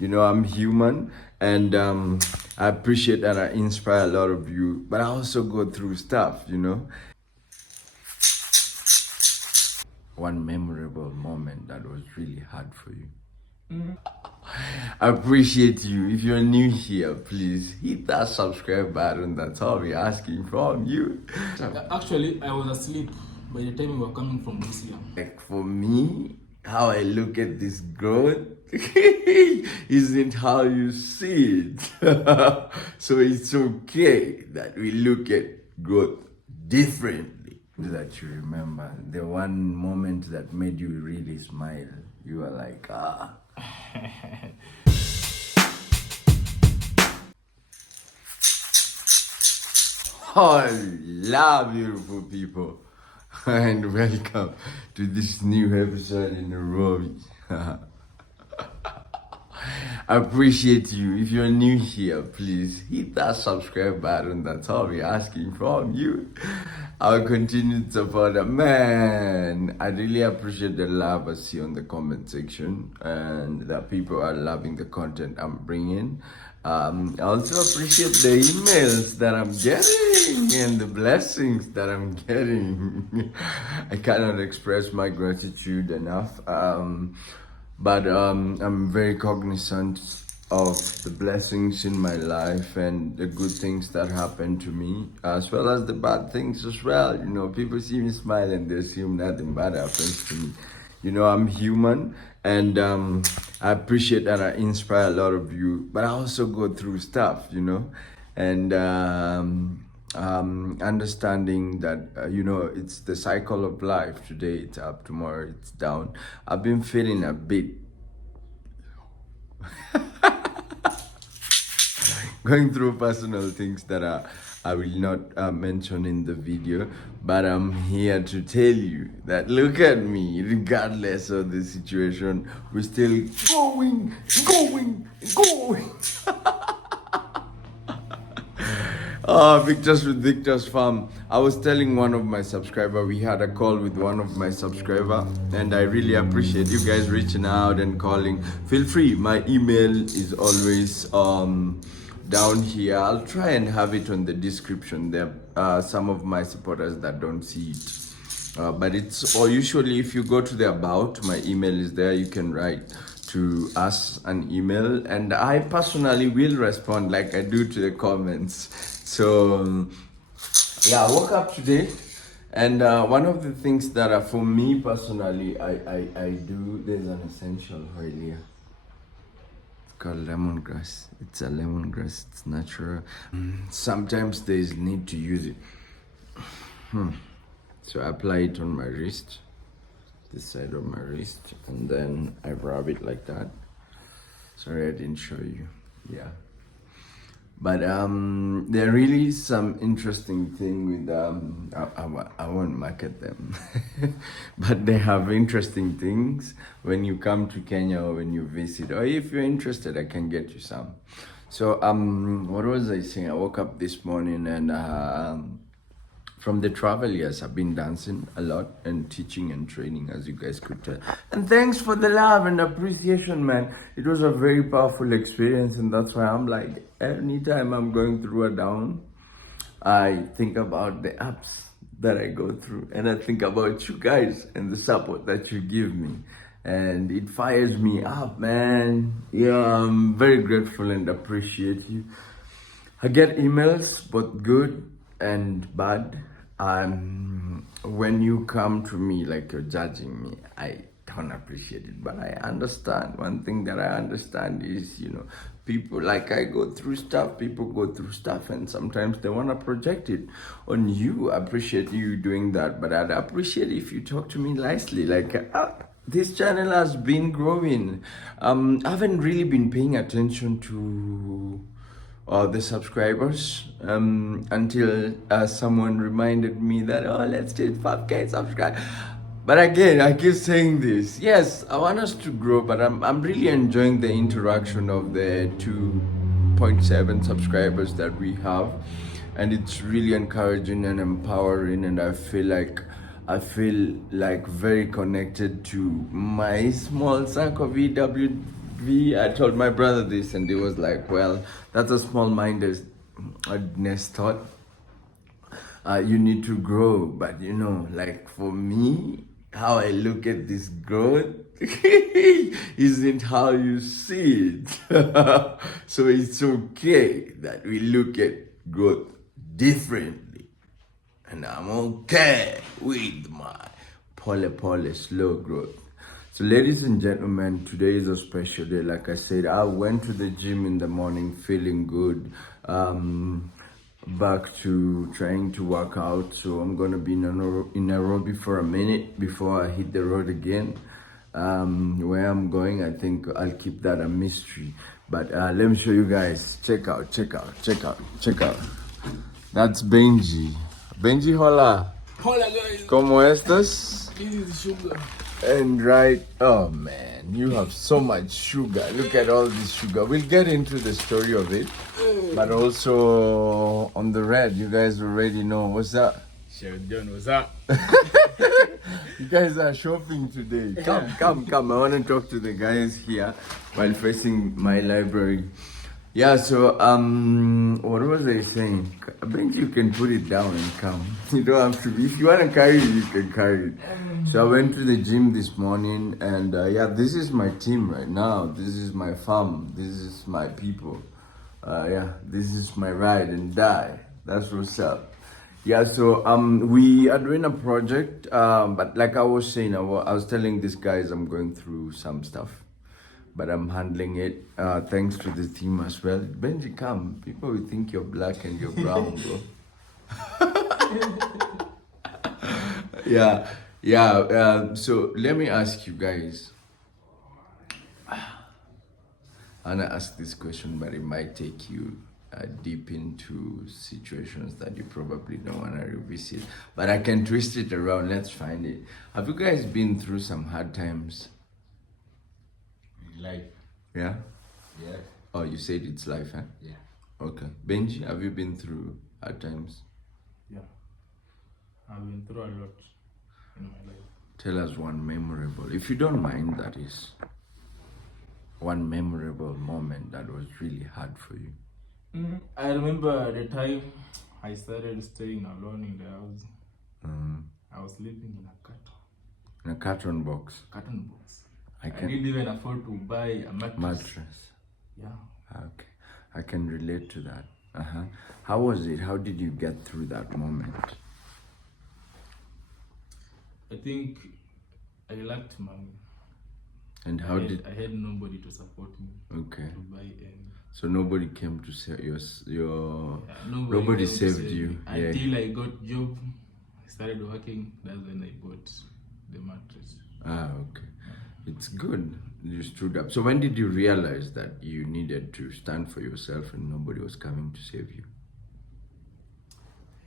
I'm human, and I appreciate that I inspire a lot of you, but I also go through stuff. One memorable moment that was really hard for you. I appreciate you. If you're new here, please hit that subscribe button. That's all we're asking from you. Actually, I was asleep by the time we were coming from this year. Like for me, how I look at this growth isn't how you see it. So it's okay that we look at growth differently. That you remember the one moment that made you really smile. You were like, ah. Hola, beautiful people, and welcome to this new episode in Nairobi. I appreciate you. If you're new here, please hit that subscribe button. That's all we're asking from you. I'll continue to support. Man, I really appreciate the love I see on the comment section and that people are loving the content I'm bringing. I also appreciate the emails that I'm getting and the blessings that I'm getting. I cannot express my gratitude enough. But I'm very cognizant of the blessings in my life and the good things that happen to me, as well as the bad things as well. People see me smile and they assume nothing bad happens to me. I'm human, and I appreciate that I inspire a lot of you, but I also go through stuff. And understanding that it's the cycle of life. Today it's up, tomorrow it's down. I've been feeling a bit going through personal things that I will not mention in the video, but I'm here to tell you that look at me, regardless of the situation, we're still going. Victor's with Victor's Farm. I was telling one of my subscriber, we had a call with one of my subscriber, and I really appreciate you guys reaching out and calling. Feel free, my email is always down here. I'll try and have it on the description. There are some of my supporters that don't see it. But usually if you go to the about, my email is there. You can write to us an email, and I personally will respond like I do to the comments. So yeah, I woke up today, and one of the things that for me personally, I do, there's an essential oil here. It's called lemongrass. It's a lemongrass. It's natural. Sometimes there's need to use it. So I apply it on my wrist, this side of my wrist, and then I rub it like that. Sorry I didn't show you. Yeah. But there really is some interesting thing with I won't market them, but they have interesting things when you come to Kenya or when you visit, or if you're interested, I can get you some. So what was I saying? I woke up this morning, and from the travel years, I've been dancing a lot and teaching and training, as you guys could tell. And thanks for the love and appreciation, man. It was a very powerful experience, and that's why I'm like, anytime I'm going through a down, I think about the ups that I go through, and I think about you guys and the support that you give me. And it fires me up, man. Yeah, I'm very grateful and appreciate you. I get emails, both good and bad. When you come to me like you're judging me, I don't appreciate it, but I understand. One thing that I understand is, people, like I go through stuff, people go through stuff, and sometimes they want to project it on you. I appreciate you doing that, but I'd appreciate if you talk to me nicely. Like, this channel has been growing. I haven't really been paying attention to the subscribers until someone reminded me that, let's do 5K subscribe. But again, I keep saying this. Yes, I want us to grow, but I'm really enjoying the interaction of the 2.7 subscribers that we have, and it's really encouraging and empowering, and I feel like very connected to my small circle of VW I told my brother this, and he was like, well, that's a small-mindedness thought. You need to grow, but like for me, how I look at this growth isn't how you see it. So it's okay that we look at growth differently, and I'm okay with my pole slow growth. So ladies and gentlemen, today is a special day. Like I said, I went to the gym in the morning feeling good. Back to trying to work out, so I'm gonna be in Nairobi for a minute before I hit the road again. Where I'm going, I think I'll keep that a mystery, but let me show you guys. Check out. That's Benji. Hola. Hola guys, ¿Cómo estás? this is sugar. And oh man, you have so much sugar. Look at all this sugar. We'll get into the story of it, but also on the red, you guys already know what's up. Chef John, what's up? You guys are shopping today. Come. I want to talk to the guys here while facing my library. Yeah, so what was I saying? I think you can put it down and come. You don't have to. If you want to carry it, you can carry it. So I went to the gym this morning, and yeah, this is my team right now. This is my farm. This is my people. Yeah, this is my ride and die. That's what's up. Yeah, so we are doing a project, but like I was saying, I was telling these guys I'm going through some stuff, but I'm handling it thanks to the team as well. Benji, come. People will think you're black and you're brown, bro. Yeah. So let me ask you guys. I'm gonna ask this question, but it might take you deep into situations that you probably don't want to revisit. But I can twist it around. Let's find it. Have you guys been through some hard times? Life. Yeah? Yeah. Oh, you said it's life, huh? Yeah. Okay. Benji, have you been through hard times? Yeah, I've been through a lot in my life. Tell us one memorable, if you don't mind, that is. One memorable moment that was really hard for you. I remember the time I started staying alone in the house. I was living in a In a carton box. carton box. I I can didn't even afford to buy a mattress. Yeah. Okay. I can relate to that. How was it? How did you get through that moment? I think I lacked money. And how did? I had nobody to support me Okay. to buy any. So nobody came to save your. Nobody Nobody came to saved save you. me. Yeah. Until I got job, I started working. That's when I bought the mattress. Okay. It's good. You stood up. So when did you realize that you needed to stand for yourself and nobody was coming to save you?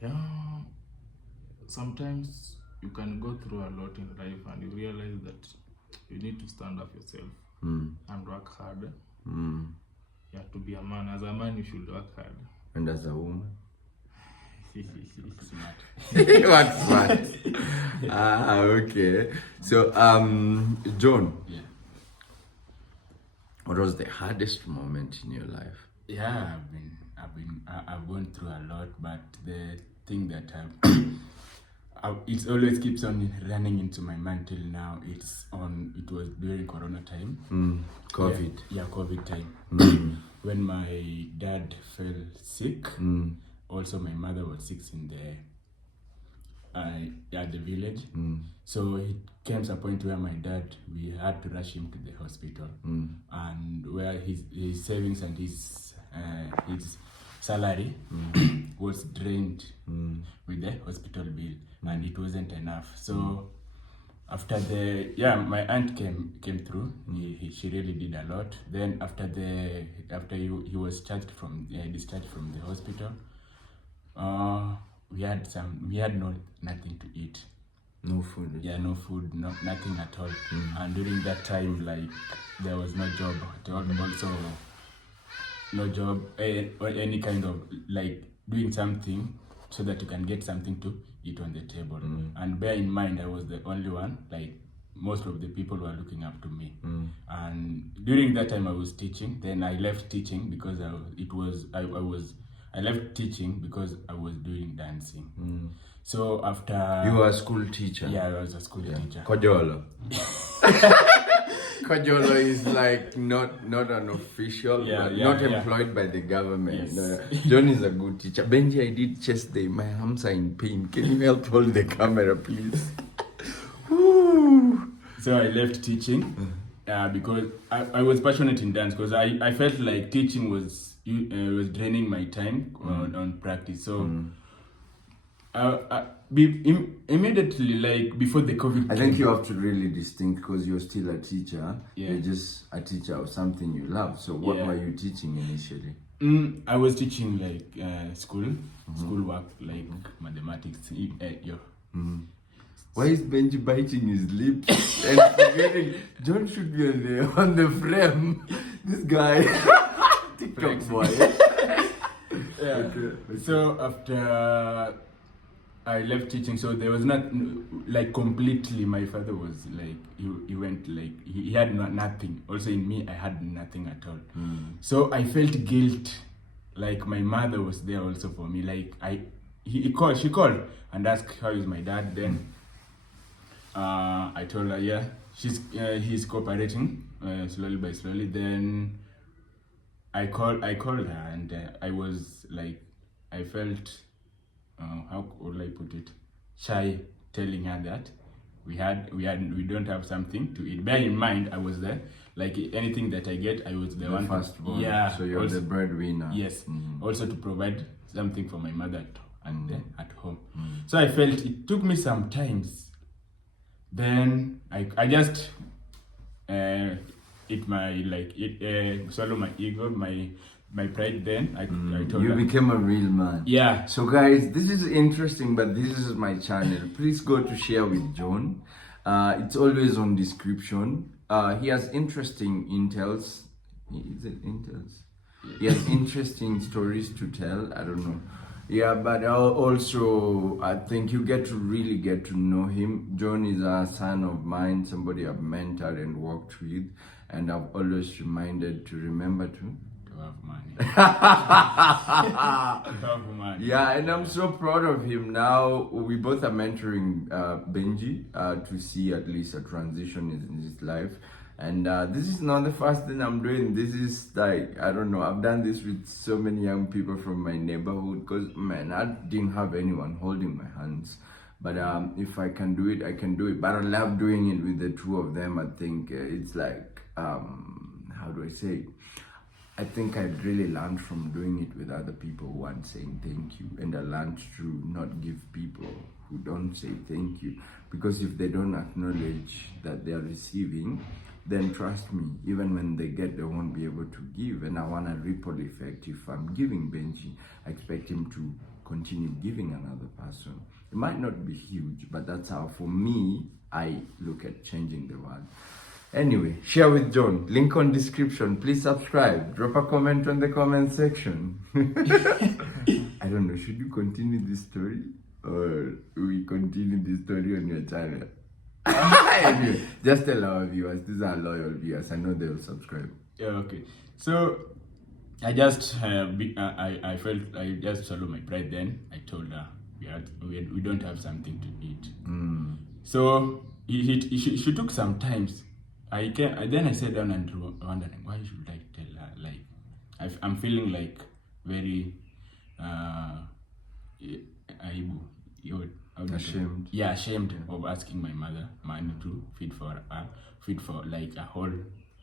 Yeah. Sometimes you can go through a lot in life and you realize that you need to stand up yourself and work hard. Yeah, to be a man. As a man, you should work hard. And as a woman? Smart. What smart? Okay. So, John. Yeah. What was the hardest moment in your life? Yeah, I've gone through a lot, but the thing that it always keeps on running into my mind till now. It was during Corona time. COVID. Yeah, COVID time. When my dad fell sick. Also, my mother was sick in the village. So it came to a point where my dad, we had to rush him to the hospital, and where his savings and his salary was drained with the hospital bill, and it wasn't enough. So after my aunt came through. She really did a lot. Then after he was discharged from the hospital. We had nothing to eat. No food. Yeah, no food, nothing at all. And during that time, like, there was no job at all. Also, no job or any kind of like doing something so that you can get something to eat on the table. And bear in mind, I was the only one. Like, most of the people were looking up to me. And during that time I was teaching. Then I left teaching because I left teaching because I was doing dancing. So after You were a school teacher. yeah, I was a school teacher. Kojolo. Kojolo is like not an official, not employed by the government. Yes. No. John is a good teacher. Benji, I did chest day. My arms are in pain. Can you help hold the camera, please? So I left teaching because I was passionate in dance, because I felt like teaching was draining my time on practice. So immediately, like before the COVID I think you have to really distinct, because you're still a teacher. Yeah. You're just a teacher of something you love. So what were you teaching initially? I was teaching like school work, like mathematics. Why is Benji biting his lips and forgetting John should be on the frame? This guy, TikTok boy. Yeah. So after I left teaching, so there was not like completely. My father was like he went like he had nothing. Also in me, I had nothing at all. So I felt guilt. Like my mother was there also for me. Like she called and asked how is my dad. Then I told her he's cooperating slowly by slowly. Then I called her and I was like I felt. How would I put it? Shy, telling her that we don't have something to eat. Bear in mind, I was there. Like anything that I get, I was the one. Firstborn. Yeah. So you're the breadwinner. Yes. Also to provide something for my mother at home. So I felt it took me some times. Then I just swallow my ego, my pride. Then I told You her. became a real man. Yeah. So guys, this is interesting, but this is my channel. Please go to share with John. It's always on description. He has interesting intels. Is it intels? He has interesting stories to tell. I don't know. Yeah, but also I think you really get to know him. John is a son of mine, somebody I've mentored and worked with, and I've always reminded to remember to have money. Have money. Yeah, and I'm so proud of him now. We both are mentoring Benji to see at least a transition in his life. And this is not the first thing I'm doing. This is like, I don't know, I've done this with so many young people from my neighborhood, because, man, I didn't have anyone holding my hands. But if I can do it, I can do it. But I love doing it with the two of them. I think it's like, how do I say it? I think I really learned from doing it with other people who aren't saying thank you. And I learned to not give people who don't say thank you. Because if they don't acknowledge that they are receiving, then trust me, even when they get, they won't be able to give. And I want a ripple effect. If I'm giving Benji, I expect him to continue giving another person. It might not be huge, but that's how, for me, I look at changing the world. Anyway, share with John. Link on description. Please subscribe. Drop a comment on the comment section. I don't know. Should you continue this story, or we continue this story on your channel? Anyway, just tell our viewers. These are loyal viewers. I know they will subscribe. Yeah. Okay. So I just I felt I just swallowed my pride. Then I told her we don't have something to eat. So she took some times. Then I sat down and wondering why should I tell her, like I'm feeling like very Ashamed. Yeah, ashamed of asking my mother money to feed for like a whole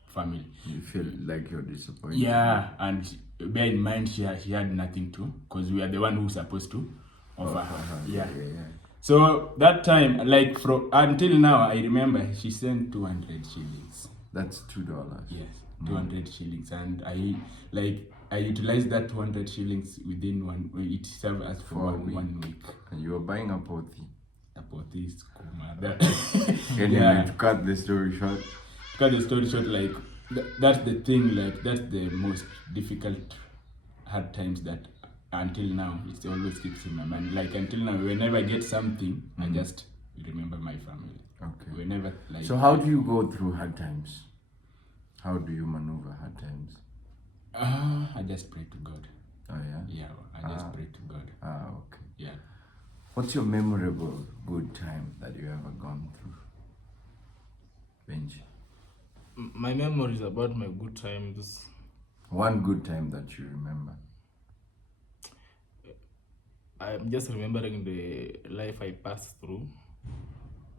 family. You feel like you're disappointed. Yeah, and bear in mind she had nothing to, because we are the one who's supposed to offer her. Yeah. So that time, like until now, I remember she sent 200 shillings. That's $2. Yes, 200 shillings, and I utilized that 200 shillings within 1 week. It served us for 1 week. And you were buying a potty. A potty is kuma. Anyway, to cut the story short. Like that's the thing. Like that's the most difficult, hard times that. Until now, it always keeps in my mind. Like until now, whenever I get something, I just remember my family. Okay. Whenever, like. So how do you go through hard times? How do you maneuver hard times? I just pray to God. Oh yeah? Yeah, I just pray to God. Okay. Yeah. What's your memorable good time that you ever gone through? Benji. My memories about my good times. One good time that you remember. I'm just remembering the life I passed through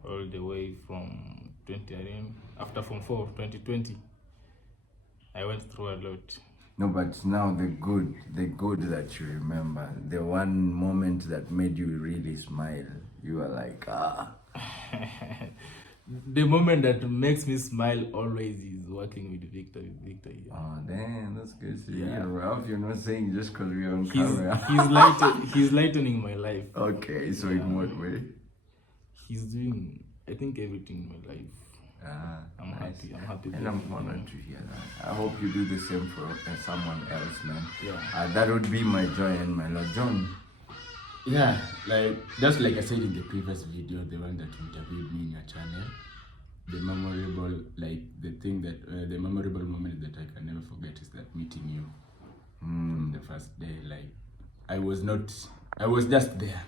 all the way from 2018, after Form 4 of 2020. I went through a lot. No, but now the good that you remember, the one moment that made you really smile, you were like, The moment that makes me smile always is working with Victor. Yeah. Oh, damn, that's good to Yeah. hear, Ralph. You're not saying just because we're on camera. He's lightening my life. Okay, so in what way? He's doing, I think, everything in my life. I'm Nice. happy. I'm happy. And I'm honored to hear that. I hope you do the same for someone else, man. Yeah. That would be my joy and my Lord. John. Yeah, like just like I said in the previous video, the one that interviewed me in your channel, the memorable, like the memorable moment that I can never forget is that meeting you from the first day. Like I was just there.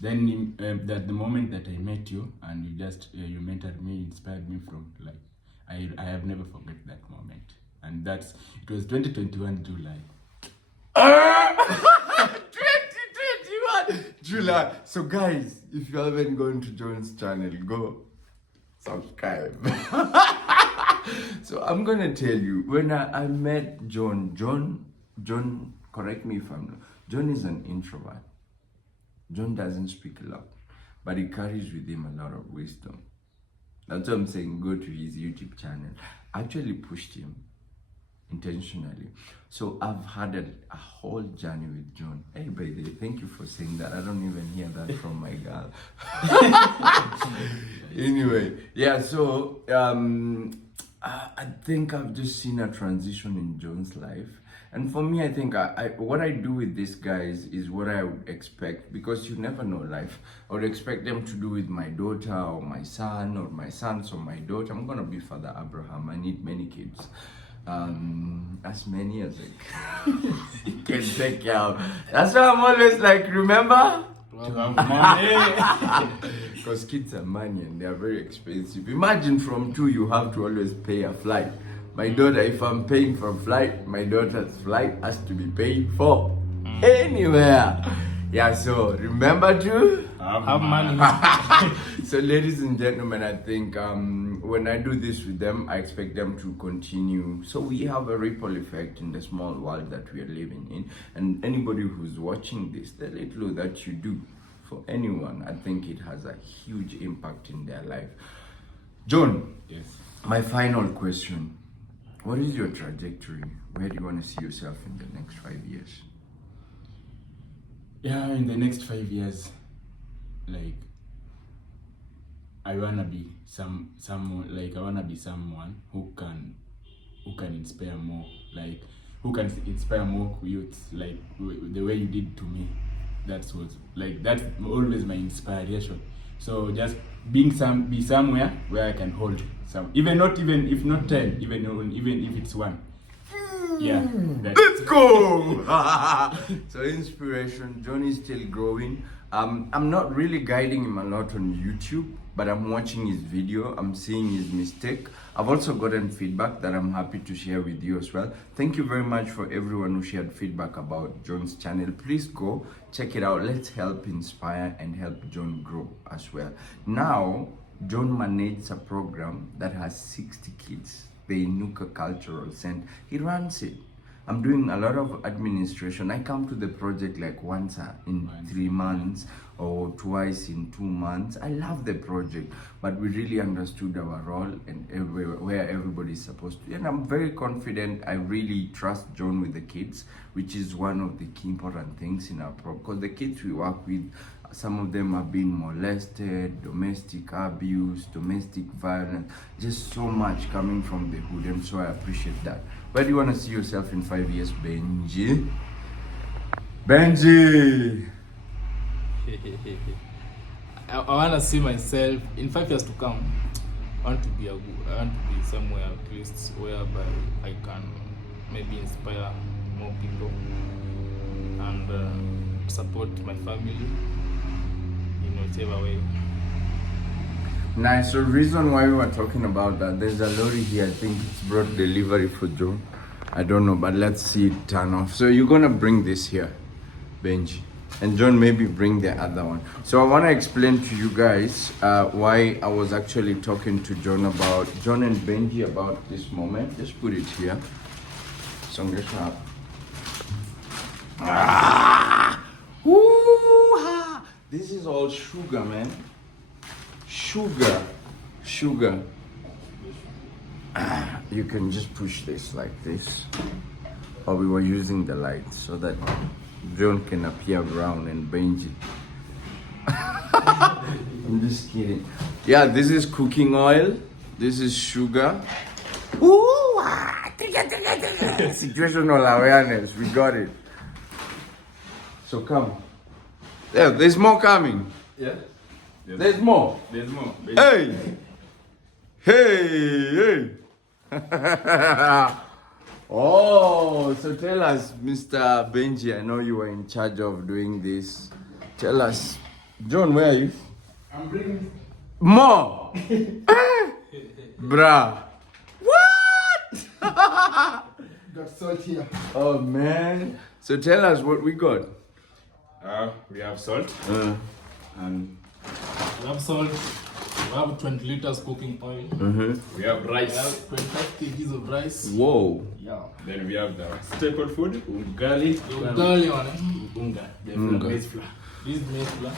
Then that the moment that I met you and you just you mentored me, inspired me from, like I have never forget that moment. And it was 2021 July. 2021 July. So guys, if you haven't gone to John's channel, go subscribe. So I'm gonna tell you, when I met John, correct me if I'm wrong, John is an introvert. John doesn't speak a lot, but he carries with him a lot of wisdom. That's what I'm saying, go to his YouTube channel. I actually pushed him intentionally. So I've had a whole journey with John. Hey, baby, thank you for saying that. I don't even hear that from my girl. Anyway, yeah, so I think I've just seen a transition in John's life. And for me, I think what I do with these guys is what I would expect, because you never know life. I would expect them to do with my daughter or my son or my sons or my daughter. I'm going to be Father Abraham. I need many kids. As many as I can take care of. That's why I'm always like, remember? To have money. Because kids are money and they are very expensive. Imagine from 2 you have to always pay a flight. My daughter, if I'm paying for a flight, my daughter's flight has to be paid for anywhere. Yeah, so remember to Have money. So ladies and gentlemen, I think when I do this with them, I expect them to continue. So we have a ripple effect in the small world that we are living in. And anybody who's watching this, the little that you do for anyone, I think it has a huge impact in their life. John, Yes. my final question. What is your trajectory? Where do you want to see yourself in the next 5 years? Yeah, in the next 5 years, like I wanna be someone who can inspire more, like who can inspire more youths, like the way you did to me. That's always my inspiration. So just be somewhere where I can hold some, even if not 10, even if it's 1. Yeah. Let's go! So inspiration. John is still growing. I'm not really guiding him a lot on YouTube, but I'm watching his video. I'm seeing his mistake. I've also gotten feedback that I'm happy to share with you as well. Thank you very much for everyone who shared feedback about John's channel. Please go check it out. Let's help inspire and help John grow as well. Now, John manages a program that has 60 kids. The Inuka Cultural Center. He runs it. I'm doing a lot of administration. I come to the project like once in 3 months or twice in 2 months. I love the project, but we really understood our role and where everybody's supposed to. And I'm very confident. I really trust John with the kids, which is one of the key important things in our program. Because the kids we work with, some of them have been molested, domestic abuse, domestic violence, just so much coming from the hood, and so I appreciate that. Where do you want to see yourself in 5 years, Benji? Benji! I want to see myself in 5 years to come. I want to be somewhere at least whereby I can maybe inspire more people and support my family in whichever way. Nice. So reason why we were talking about that, there's a lorry here. I think it's brought delivery for Joe. I don't know, but let's see it turn off. So you're gonna bring this here, Benji, and John maybe bring the other one. So I wanna explain to you guys why I was actually talking to John and Benji about this moment. Just put it here. Songesha. Woo-ha! This is all sugar, man. Sugar. You can just push this like this. Or we were using the light so that John can appear brown and Benji. I'm just kidding. Yeah, this is cooking oil. This is sugar. Ooh, situational awareness. We got it. So come. There's more coming. Yeah. There's more. There's more. Hey! Hey! Oh, so tell us, Mr. Benji, I know you were in charge of doing this. Tell us. John, where are you? I'm bringing more! Bruh. What? got salt here. Oh, man. So tell us what we got. We have salt. And We have salt, we have 20 liters cooking oil, we have we rice. have 25 kgs of rice. Whoa. Yeah. Then we have the staple food, ugali. Ugali on it. Unga. Maize flour. This is maize flour.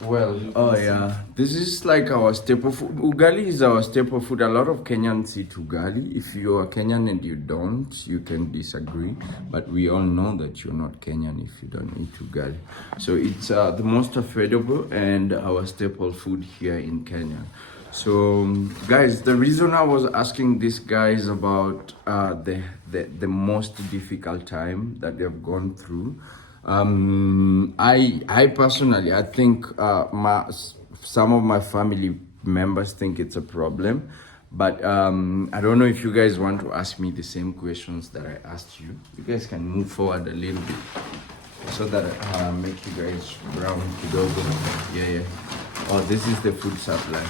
Well, oh yeah, this is like our staple food. Ugali is our staple food. A lot of Kenyans eat ugali. If you are Kenyan and you don't, you can disagree. But we all know that you're not Kenyan if you don't eat ugali. So it's the most affordable and our staple food here in Kenya. So guys, the reason I was asking these guys about the most difficult time that they've gone through, I personally, I think some of my family members think it's a problem, but I don't know if you guys want to ask me the same questions that I asked you. You guys can move forward a little bit so that I make you guys brown kidogo. Yeah. Oh, this is the food supply.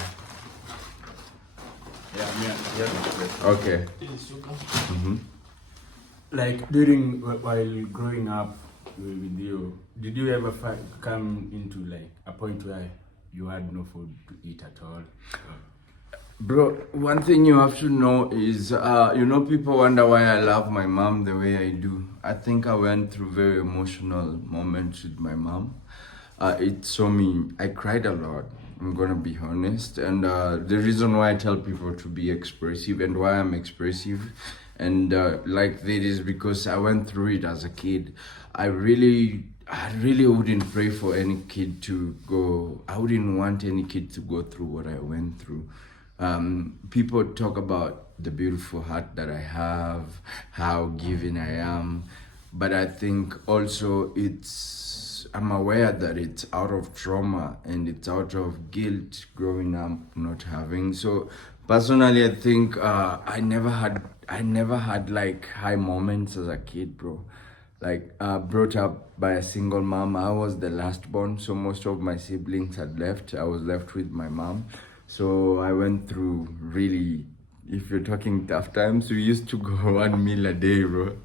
Yeah. Okay. This is sugar. Like while growing up with you, did you ever come into like a point where you had no food to eat at all? Bro, one thing you have to know is, people wonder why I love my mom the way I do. I think I went through very emotional moments with my mom. It saw me, I cried a lot, I'm gonna be honest. And the reason why I tell people to be expressive and why I'm expressive and like that is because I went through it as a kid. I really wouldn't pray for any kid to go, I wouldn't want any kid to go through what I went through. People talk about the beautiful heart that I have, how giving I am, but I think also I'm aware that it's out of trauma and it's out of guilt growing up not having. So personally, I think I never had like high moments as a kid, bro. Like brought up by a single mom. I was the last born, so most of my siblings had left. I was left with my mom. So I went through really, if you're talking tough times, we used to go 1 meal a day, bro.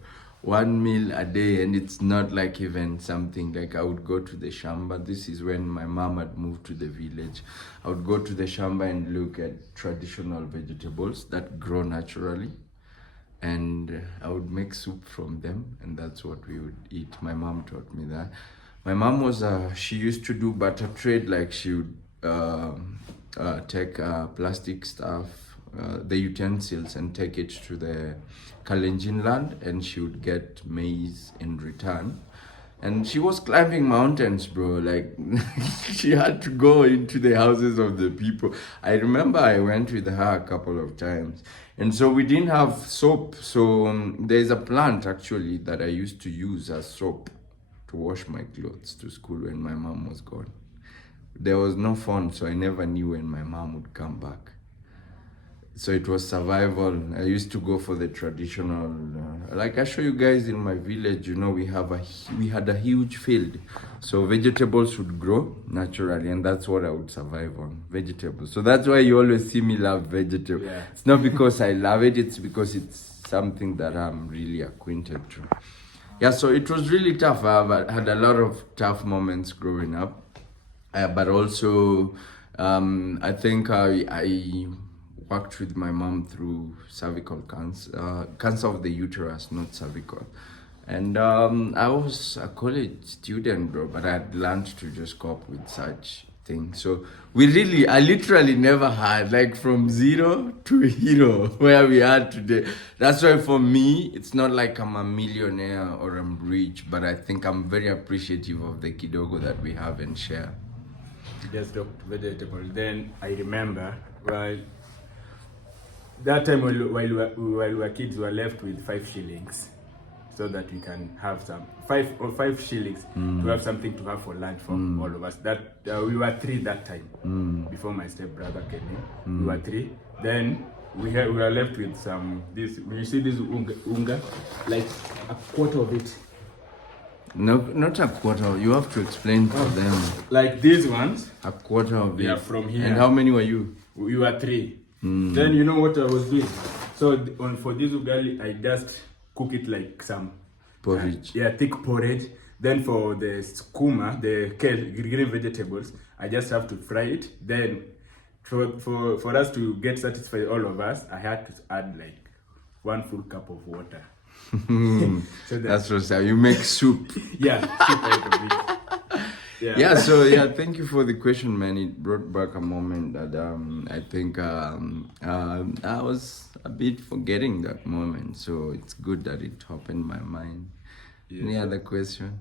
1 meal a day, and it's not like even something like I would go to the shamba. This is when my mom had moved to the village. I would go to the shamba and look at traditional vegetables that grow naturally, and I would make soup from them, and that's what we would eat. My mom taught me that. My mom was she used to do butter trade. Like she would take plastic stuff, the utensils, and take it to the Kalenjin land, and she would get maize in return. And she was climbing mountains, bro. Like she had to go into the houses of the people. I remember I went with her a couple of times, and so we didn't have soap. So there's a plant actually that I used to use as soap to wash my clothes to school when my mom was gone. There was no phone, so I never knew when my mom would come back. So it was survival. I used to go for the traditional, like I show you guys in my village, you know, we had a huge field. So vegetables would grow naturally, and that's what I would survive on, vegetables. So that's why you always see me love vegetables. Yeah. It's not because I love it, it's because it's something that I'm really acquainted to. Yeah, so it was really tough. I had a lot of tough moments growing up. But also, I think I worked with my mom through cervical cancer, cancer of the uterus, not cervical. And I was a college student, bro, but I had learned to just cope with such things. So I literally never had, like, from zero to hero where we are today. That's why for me, it's not like I'm a millionaire or I'm rich, but I think I'm very appreciative of the kidogo that we have and share. Just dropped vegetable. Then I remember, well, that time while we were kids, we were left with 5 shillings, so that we can have some 5 shillings to have something to have for lunch for all of us. That we were 3 that time before my stepbrother came in. We were 3. Then we were left with some this. You see this unga, like a quarter of it. No, not a quarter. You have to explain to them. Like these ones. A quarter of it. Yeah, from here. And how many were you? We were 3. Then you know what I was doing? So for this ugali, I just cook it like some Porridge. Thick porridge. Then for the skuma, the green vegetables, I just have to fry it. Then for us to get satisfied, all of us, I had to add like 1 full cup of water. So that's what you make soup. Yeah, soup out of it. Yeah, so yeah, thank you for the question, man. It brought back a moment that I think I was a bit forgetting that moment. So it's good that it opened my mind. Yes. Any other question?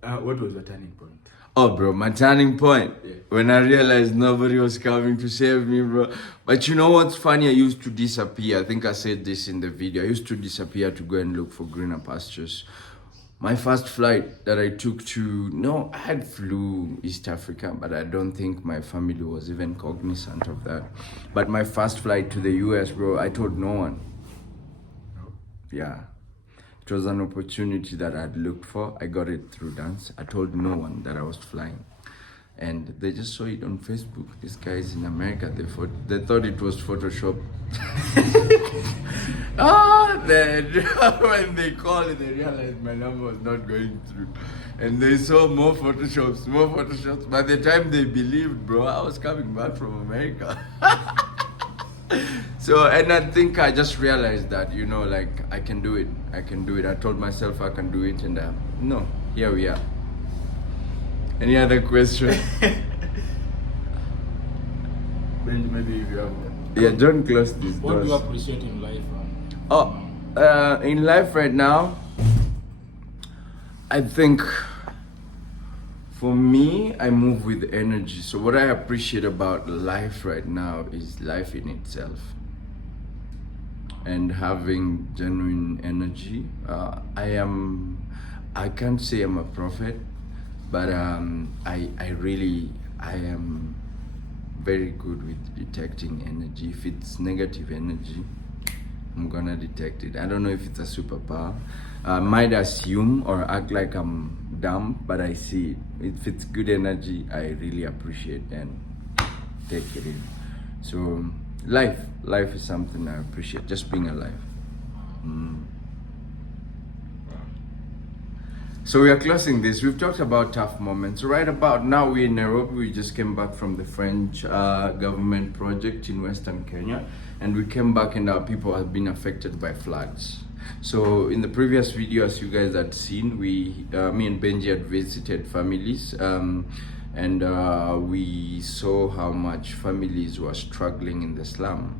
What was the turning point? Oh, bro, my turning point. Yeah. When I realized nobody was coming to save me, bro. But you know what's funny? I used to disappear. I think I said this in the video. I used to disappear to go and look for greener pastures. My first flight that I took I had flew East Africa, but I don't think my family was even cognizant of that. But my first flight to the US, bro, I told no one. Yeah. It was an opportunity that I'd looked for. I got it through dance. I told no one that I was flying. And they just saw it on Facebook. This guy is in America. They thought it was Photoshop. Then when they called, they realized my number was not going through. And they saw more photoshops. By the time they believed, bro, I was coming back from America. So, and I think I just realized that, you know, like, I can do it. I told myself I can do it, and no, here we are. Any other question? Maybe if you have one. Yeah, don't close this door. What do you appreciate in life? In life right now, I think for me, I move with energy. So what I appreciate about life right now is life in itself. And having genuine energy. I can't say I'm a prophet, but I am very good with detecting energy. If it's negative energy, I'm gonna detect it. I don't know if it's a superpower. I might assume or act like I'm dumb, but I see it. If it's good energy, I really appreciate and take it in. So life is something I appreciate, just being alive. So we are closing this. We've talked about tough moments. Right about now, we're in Nairobi. We just came back from the French government project in Western Kenya. And we came back and our people have been affected by floods. So in the previous video, as you guys had seen, me and Benji had visited families. And we saw how much families were struggling in the slum.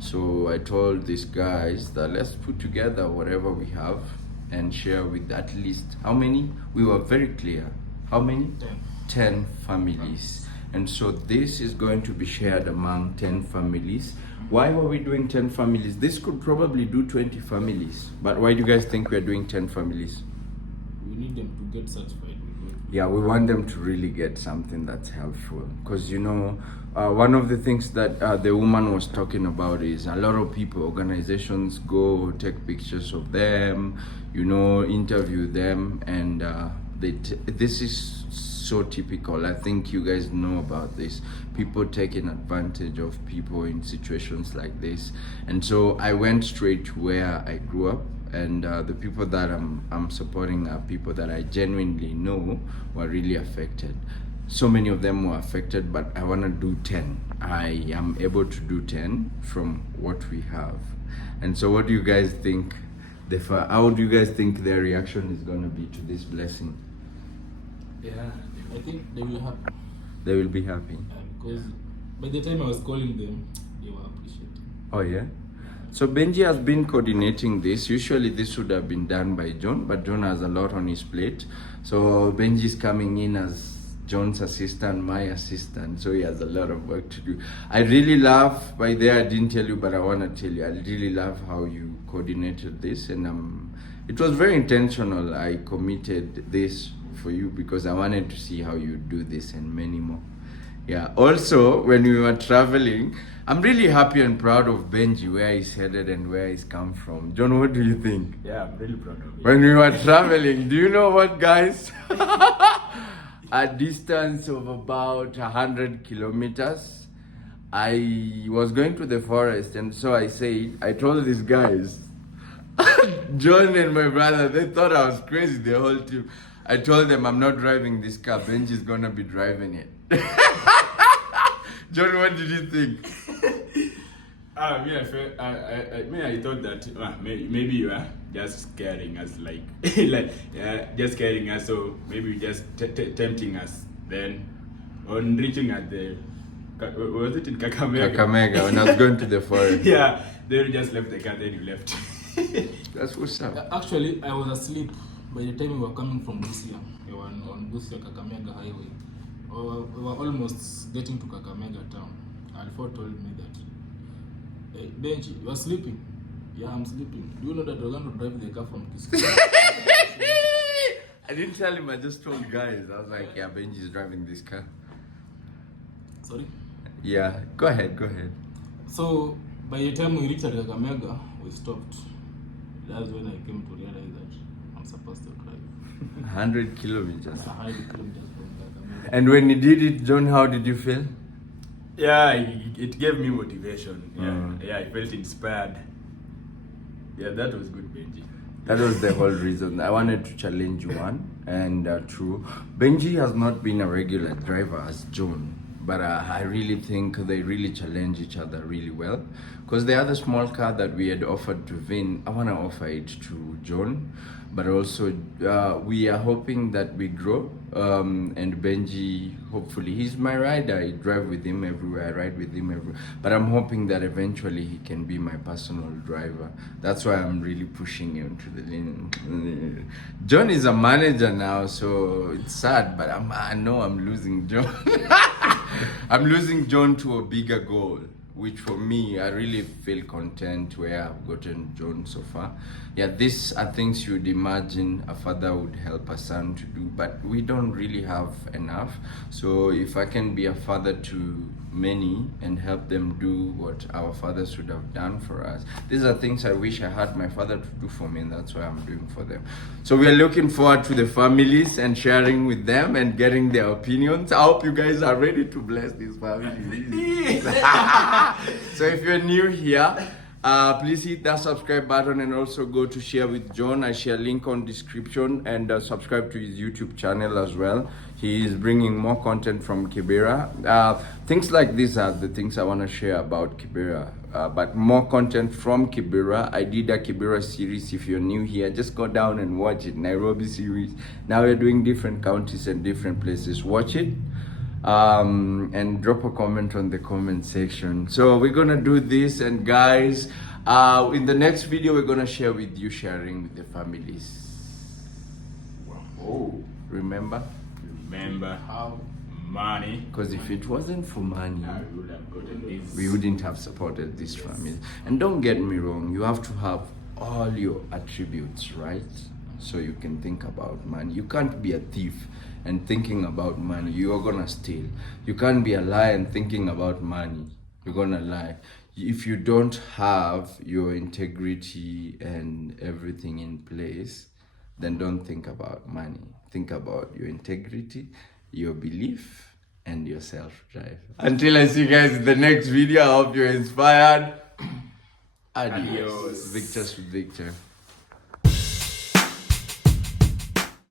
So I told these guys that let's put together whatever we have and share with at least, how many? We were very clear. How many? 10 families. And so this is going to be shared among 10 families. Why were we doing 10 families? This could probably do 20 families. But why do you guys think we're doing 10 families? We need them to get satisfied with what yeah, we want them to really get something that's helpful. Because, you know, one of the things that the woman was talking about is a lot of people, organizations go take pictures of them, you know, interview them, and this is so typical. I think you guys know about this. People taking advantage of people in situations like this. And so I went straight to where I grew up, and the people that I'm supporting are people that I genuinely know were really affected. So many of them were affected, but I want to do 10. I am able to do 10 from what we have. And so what do you guys think? How do you guys think their reaction is going to be to this blessing? Yeah, I think they will happen. They will be happy. Because by the time I was calling them, they were appreciating. Oh yeah? So Benji has been coordinating this. Usually this would have been done by John, but John has a lot on his plate. So Benji's coming in as John's assistant, my assistant, so he has a lot of work to do. I really love, by there I didn't tell you, but I want to tell you, I really love how you coordinated this, and it was very intentional. I committed this for you because I wanted to see how you do this and many more. Yeah, also when we were traveling, I'm really happy and proud of Benji, where he's headed and where he's come from. John, what do you think? Yeah, I'm really proud of it. When we were traveling, do you know what, guys? A distance of about 100 kilometers, I was going to the forest, and so I told these guys, John and my brother, they thought I was crazy, the whole team. I told them, I'm not driving this car, Benji's gonna be driving it. John, what did you think? I thought that maybe you are just scaring us, like, just scaring us, so maybe just tempting us. Then, on reaching at the, was it in Kakamega? Kakamega, when I was going to the forest. Yeah, then you just left the car, then you left. That's what's up. Actually, I was asleep by the time we were coming from Busia. We were on Busia Kakamega Highway. We were almost getting to Kakamega town. Alfo told me that, hey, Benji, you are sleeping. Yeah, I'm sleeping. Do you know that we're going to drive the car from Kisii? I didn't tell him, I just told guys. I was like, yeah, Benji's driving this car. Sorry? Yeah, go ahead. So, by the time we reached Kakamega, we stopped. That's when I came to realize that I'm supposed to drive 100 kilometers. 100 kilometers from Kakamega. And when you did it, John, how did you feel? Yeah, it gave me motivation. Yeah, I felt inspired. Yeah, that was good, Benji. That was the whole reason. I wanted to challenge you one. And true, Benji has not been a regular driver as John, but I really think they really challenge each other really well. Because the other small car that we had offered to Vin, I want to offer it to John. But also, we are hoping that we grow. And Benji, hopefully, he's my rider. I drive with him everywhere. I ride with him everywhere. But I'm hoping that eventually he can be my personal driver. That's why I'm really pushing him to the limit. John is a manager now, so it's sad. But I know I'm losing John. I'm losing John to a bigger goal, which for me, I really feel content where I've gotten John so far. Yeah, these are things you'd imagine a father would help a son to do, but we don't really have enough. So if I can be a father to many and help them do what our fathers would have done for us, these are things I wish I had my father to do for me, and that's why I'm doing for them. So we are looking forward to the families and sharing with them and getting their opinions. I hope you guys are ready to bless these families. So if you're new here, please hit that subscribe button and also go to share with John. I share link on description, and subscribe to his YouTube channel as well. He is bringing more content from Kibera. Things like these are the things I want to share about Kibera. But more content from Kibera. I did a Kibera series. If you're new here, just go down and watch it. Nairobi series. Now we're doing different counties and different places. Watch it. And drop a comment on the comment section. So we're gonna do this, and guys, in the next video we're gonna share with you, sharing with the families. Oh, remember how money, because if it wasn't for money, we would have gotten this. we wouldn't have supported this family. And don't get me wrong, you have to have all your attributes, right? so you can think about money. You can't be a thief and thinking about money. You're gonna steal. You can't be a liar and thinking about money. You're gonna lie. If you don't have your integrity and everything in place, then don't think about money. Think about your integrity, your belief, and your self-drive. Until I see you guys in the next video, I hope you're inspired. Adios. Victor's with Victor.